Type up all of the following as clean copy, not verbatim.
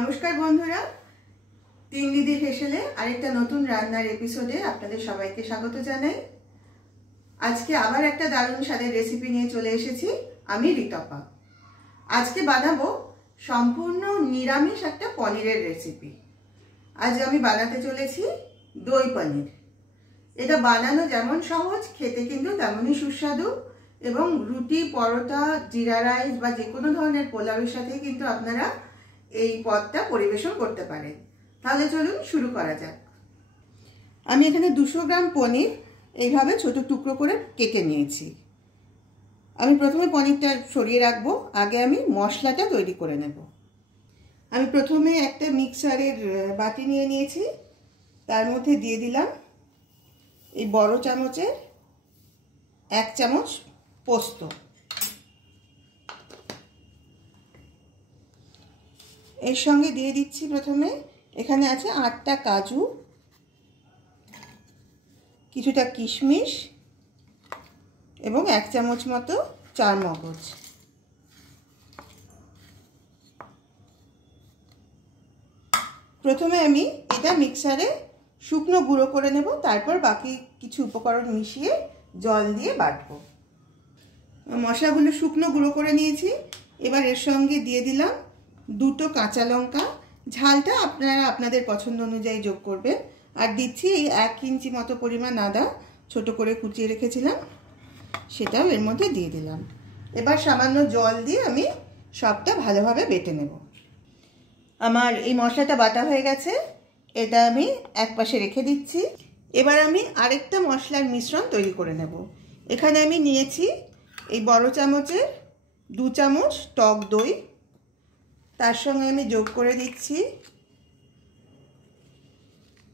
নমস্কার বন্ধুরা, তিন দিদির হেসেলে আরেকটা নতুন রান্নার এপিসোডে আপনাদের সবাইকে স্বাগত জানাই। আজকে আবার একটা দারুণ স্বাদের রেসিপি নিয়ে চলে এসেছি। আমি ঋতপা। আজকে বানাবো সম্পূর্ণ নিরামিষ একটা পনিরের রেসিপি। আজ আমি বানাতে চলেছি দই পনির। এটা বানানো যেমন সহজ, খেতে কিন্তু তেমনই সুস্বাদু এবং রুটি, পরোটা, জিরা রাইস বা যে কোনো ধরনের পোলাওয়ের সাথে কিন্তু আপনারা এই পদটা পরিবেশন করতে পারেন। তাহলে চলুন শুরু করা যাক। আমি এখানে 200 গ্রাম পনির এইভাবে ছোট টুকরো করে কেটে নিয়েছি। আমি প্রথমে পনিরটা সরিয়ে রাখবো, আগে আমি মশলাটা তৈরি করে নেব। আমি প্রথমে একটা মিক্সারের বাটি নিয়ে নিয়েছি, তার মধ্যে দিয়ে দিলাম এই বড় চামচের 1 চামচ পোস্ত। এর সঙ্গে দিয়ে দিচ্ছি প্রথমে, এখানে আছে 8টা কাজু, কিছুটা কিশমিশ এবং 1 চামচ মতো চারমগজ। প্রথমে আমি এটা মিক্সারে শুকনো গুঁড়ো করে নেব, তারপর বাকি কিছু উপকরণ মিশিয়ে জল দিয়ে বাটবো। মশলাগুলো শুকনো গুঁড়ো করে নিয়েছি। এবার এর সঙ্গে দিয়ে দিলাম 2টো কাঁচা লঙ্কা, ঝালটা আপনারা আপনাদের পছন্দ অনুযায়ী যোগ করবেন। আর দিচ্ছি এই 1 ইঞ্চি মতো পরিমাণ আদা ছোট করে কুচিয়ে রেখেছিলাম, সেটাও এর মধ্যে দিয়ে দিলাম। এবার সামান্য জল দিয়ে আমি সবটা ভালোভাবে বেটে নেব। আমার এই মশলাটা বাটা হয়ে গেছে, এটা আমি এক পাশে রেখে দিচ্ছি। এবার আমি আরেকটা মশলার মিশ্রণ তৈরি করে নেব। এখানে আমি নিয়েছি এই বড় চামচের 2 চামচ টক দই, তার সঙ্গে আমি যোগ করে দিচ্ছি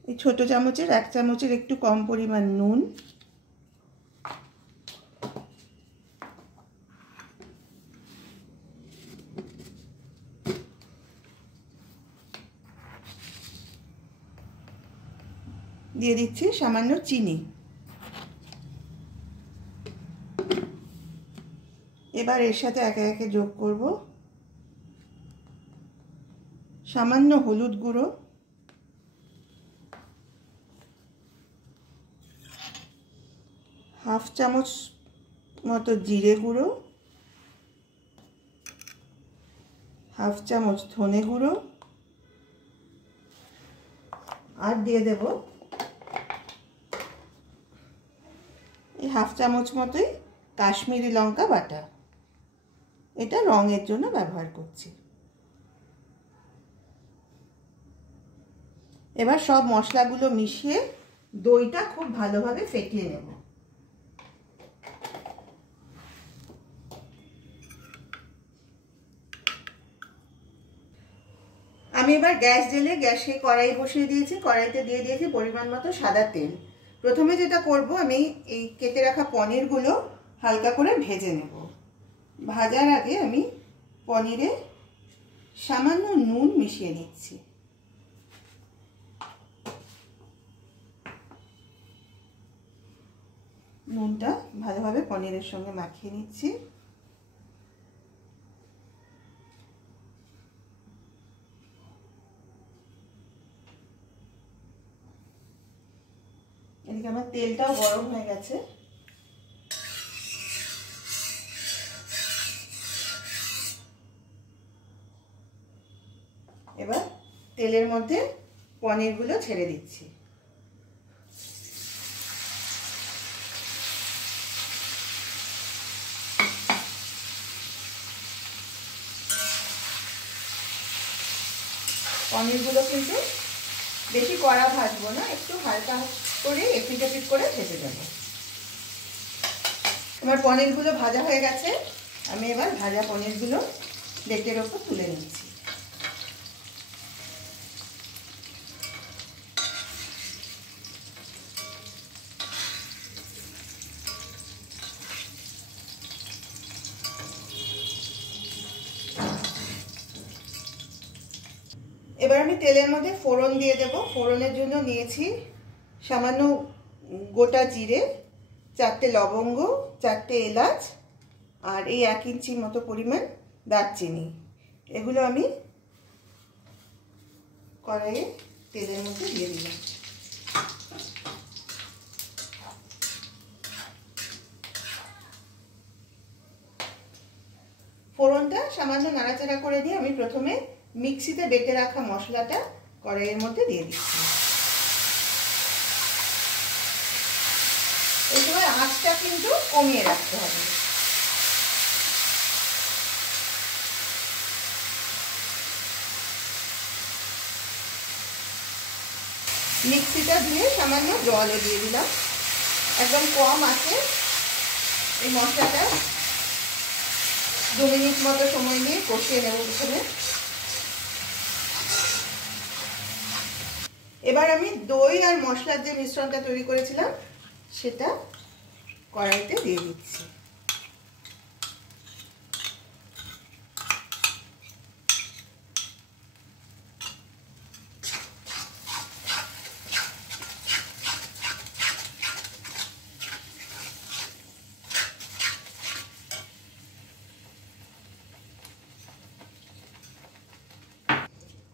এই ছোট চামচের 1 চামচের একটু কম পরিমাণ নুন, দিয়ে দিচ্ছি সামান্য চিনি। এবার এর সাথে একে একে যোগ করব সামান্য হলুদ গুঁড়ো, হাফ চামচ মতো জিরে গুঁড়ো, হাফ চামচ ধনে গুঁড়ো, আর দিয়ে দেব এই হাফ চামচ মতোই কাশ্মীরি লঙ্কা বাটা। এটা রঙের জন্য ব্যবহার করছি। এবার সব মশলাগুলো মিশিয়ে দইটা খুব ভালোভাবে ফেটিয়ে নেব। আমি এবার গ্যাস জ্বেলে গ্যাসে কড়াই বসিয়ে দিয়েছি। কড়াইতে দিয়ে দিয়েছি পরিমাণ মতো সাদা তেল। প্রথমে যেটা করব, আমি এই কেটে রাখা পনিরগুলো হালকা করে ভেজে নেব। ভাজার আগে আমি পনিরে সামান্য নুন মিশিয়ে নিচ্ছি। নুনটা ভালোভাবে পনিরের সঙ্গে মাখিয়ে নিচ্ছি। এদিকে আমার তেলটাও গরম হয়ে গেছে। এবার তেলের মধ্যে পনিরগুলো ছেড়ে দিচ্ছি। পনিরগুলো কিন্তু বেশি কড়া ভাজবো না, একটু হালকা করে এপিট এপিট করে ভেজে দেবো। আমার পনিরগুলো ভাজা হয়ে গেছে। আমি এবার ভাজা পনিরগুলো প্লেটের ওপর তুলে নিচ্ছি। এবার আমি তেলের মধ্যে ফোড়ন দিয়ে দেব। ফোড়নের জন্য নিয়েছি সামান্য গোটা জিরে, 4টে লবঙ্গ, 4টে এলাচ আর এই 1 ইঞ্চি মতো পরিমাণ দারচিনি। এগুলো আমি কড়াইয়ে তেলের মধ্যে দিয়ে দিলাম। ফোড়নটা সামান্য নাড়াচাড়া করে দিয়ে আমি প্রথমে মিক্সিতে বেটে রাখা মশলাটা কড়াইয়ের মধ্যে দিয়ে দিচ্ছি। এই সময় আঁচটা কিন্তু কমিয়ে রাখতে হবে। মিক্সিটা দিয়ে সামান্য জলও দিয়ে দিলাম। একদম কম আছে এই মশলাটা 2 মিনিট মতো সময় নিয়ে কষিয়ে নেব প্রথমে। এবার আমি দই আর মশলার যে মিশ্রণটা তৈরি করেছিলাম সেটা কড়াইতে দিয়ে দিচ্ছি।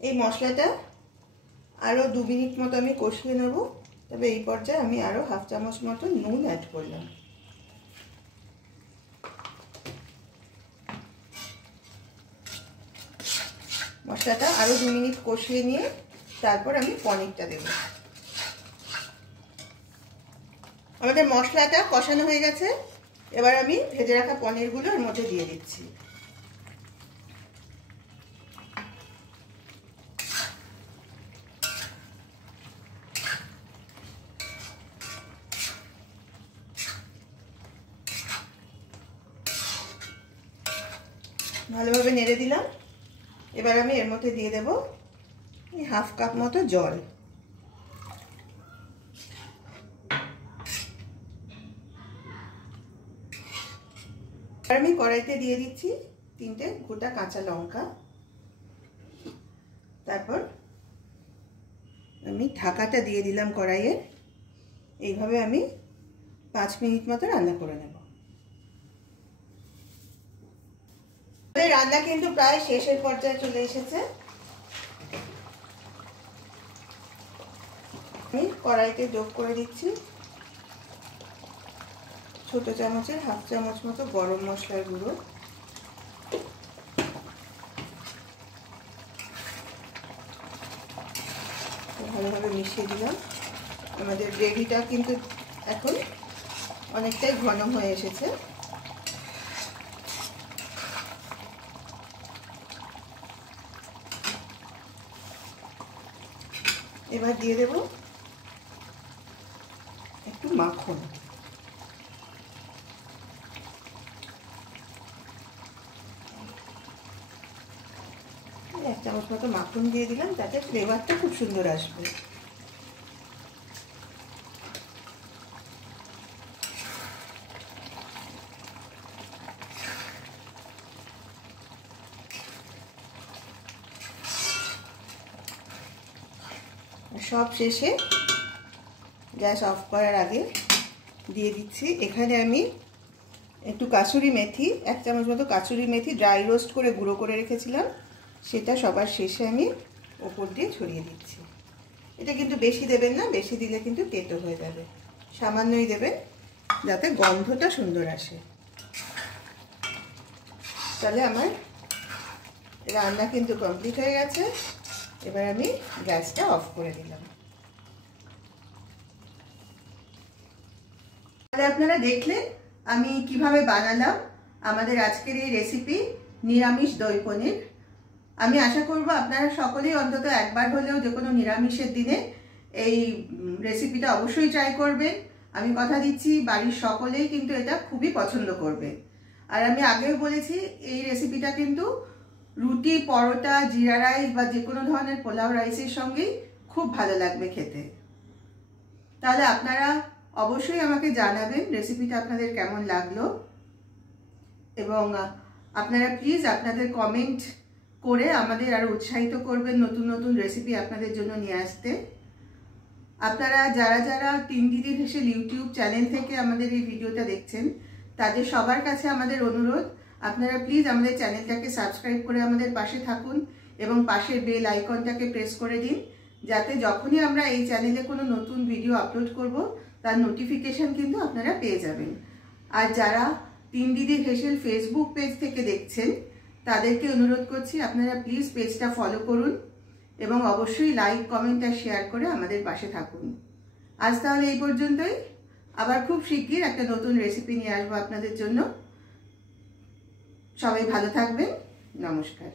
এই মশলাটা আরও 2 মিনিট মতো আমি কষিয়ে নেব। তবে এই পর্যায়ে আমি আরও হাফ চামচ মতো নুন অ্যাড করলাম। মশলাটা আরও 2 মিনিট কষিয়ে নিয়ে তারপর আমি পনিরটা দেব। আমাদের মশলাটা কষানো হয়ে গেছে। এবার আমি ভেজে রাখা পনিরগুলো এর মধ্যে দিয়ে দিচ্ছি। ভালোভাবে নেড়ে দিলাম। এবার আমি এর মধ্যে দিয়ে দেব হাফ কাপ মতো জল। আর আমি কড়াইতে দিয়ে দিচ্ছি 3টে গোটা কাঁচা লঙ্কা। তারপর আমি ঢাকাটা দিয়ে দিলাম কড়াইয়ে। এইভাবে আমি 5 মিনিট মতো রান্না করে নেব। রান্না কিন্তু প্রায় শেষের পর্যায়ে চলে এসেছে। আমি কড়াইতে যোগ করে দিচ্ছি ছোট চামচের হাফ চামচ মতো গরম মশলার গুঁড়ো। ভালোভাবে মিশিয়ে দিলাম। আমাদের গ্রেভিটা কিন্তু এখন অনেকটাই ঘন হয়ে এসেছে। এবার দিয়ে দেব একটু মাখন। 1 চামচ মতো মাখন দিয়ে দিলাম, তাতে ফ্লেভারটা খুব সুন্দর আসবে। সব শেষে গ্যাস অফ করার আগে দিয়ে দিচ্ছি এখানে আমি একটু কাসুরি মেথি, 1 চামচ মতো কাসুরি মেথি ড্রাই রোস্ট করে গুঁড়ো করে রেখেছিলাম, সেটা সবার শেষে আমি ওপর দিয়ে ছড়িয়ে দিচ্ছি। এটা কিন্তু বেশি দেবেন না, বেশি দিলে কিন্তু তেতো হয়ে যাবে। সামান্যই দেবেন যাতে গন্ধটা সুন্দর আসে। তাহলে আমার রান্না কিন্তু কমপ্লিট হয়ে গেছে। এবার আমি গ্যাসটা অফ করে দিলাম। তাহলে আপনারা দেখলেন আমি কিভাবে বানালাম আমাদের আজকের এই রেসিপি নিরামিষ দই পনির। আমি আশা করব আপনারা সকলেই অন্তত একবার হলেও যে কোনো নিরামিষের দিনে এই রেসিপিটা অবশ্যই ট্রাই করবেন। আমি কথা দিচ্ছি বাড়ির সকলেই কিন্তু এটা খুবই পছন্দ করবে। আর আমি আগেও বলেছি এই রেসিপিটা কিন্তু রুটি, পরোটা, জিরা রাইস বা যে কোনো ধরনের পোলাও রাইসের সঙ্গেই খুব ভালো লাগবে খেতে। তাহলে আপনারা অবশ্যই আমাকে জানাবেন রেসিপিটা আপনাদের কেমন লাগলো, এবং আপনারা প্লিজ আপনাদের কমেন্ট করে আমাদের আরো উৎসাহিত করবেন নতুন নতুন রেসিপি আপনাদের জন্য নিয়ে আসতে। আপনারা যারা যারা তিন দিদির হেসেল ইউটিউব চ্যানেল থেকে আমাদের এই ভিডিওটা দেখছেন, তাদের সবার কাছে আমাদের অনুরোধ, আপনারা প্লিজ আমাদের চ্যানেলটাকে সাবস্ক্রাইব করে আমাদের পাশে থাকুন এবং পাশের বেল আইকনটাকে প্রেস করে দিন, যাতে যখনই আমরা এই চ্যানেলে কোনো নতুন ভিডিও আপলোড করব তার নোটিফিকেশন কিন্তু আপনারা পেয়ে যাবেন। আর যারা তিন দিদির হেসেল ফেসবুক পেজ থেকে দেখছেন তাদেরকে অনুরোধ করছি আপনারা প্লিজ পেজটা ফলো করুন এবং অবশ্যই লাইক, কমেন্ট আর শেয়ার করে আমাদের পাশে থাকুন। আজ তাহলে এই পর্যন্তই। আবার খুব শিগগির একটা নতুন রেসিপি নিয়ে আসবো আপনাদের জন্য। সবাই ভালো থাকবেন। নমস্কার।